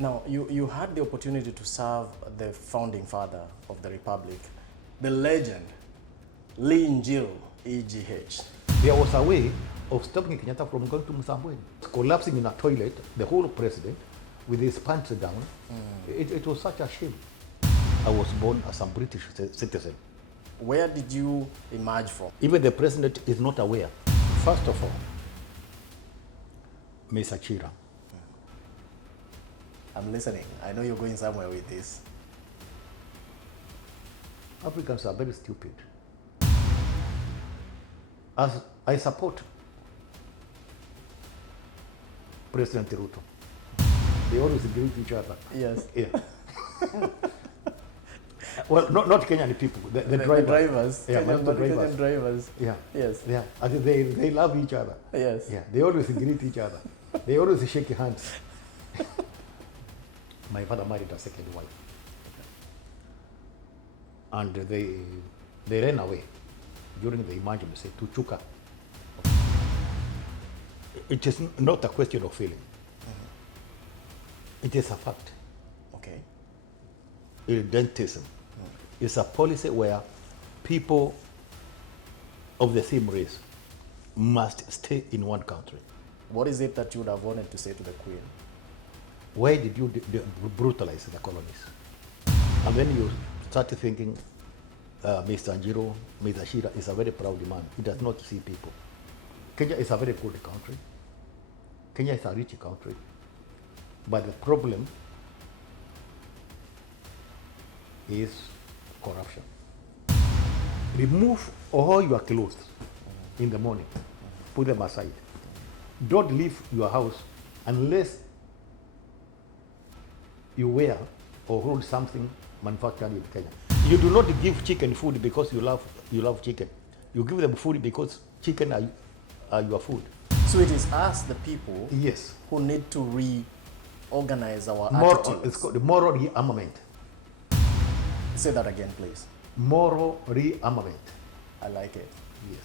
Now, you had the opportunity to serve the founding father of the Republic, the legend, Njiru, EGH. There was a way of stopping Kenyatta from going to Msambweni. Collapsing in a toilet, the whole president, with his pants down. It was such a shame. I was born as a British citizen. Where did you emerge from? Even the president is not aware. First of all, Mr. Chira. I'm listening. I know you're going somewhere with this. Africans are very stupid. As I support President Ruto, they always agree with each other. Yes. Yeah. Well, not Kenyan people, the drivers. The drivers. Yeah, Kenyan, the drivers. Kenyan drivers. Yeah. Yes. Yeah. I think they love each other. Yes. Yeah. They always greet each other. They always shake hands. My father married a second wife. And they ran away during the emergency to Chuka. It is not a question of feeling. It is a fact. Okay. Irredentism is a policy where people of the same race must stay in one country. What is it that you would have wanted to say to the Queen? Why did you brutalize the colonies? And then you start thinking, Mr. Njiru, Mr. Shira is a very proud man. He does not see people. Kenya is a very good country. Kenya is a rich country. But the problem is corruption. Remove all your clothes in the morning. Put them aside. Don't leave your house unless you wear or hold something manufactured in Kenya. You do not give chicken food because you love chicken. You give them food because chicken are your food. So it is us, the people, Yes. who need to reorganize our It's attitudes. called moral rearmament. Say that again, please. Moral rearmament. I like it. Yes.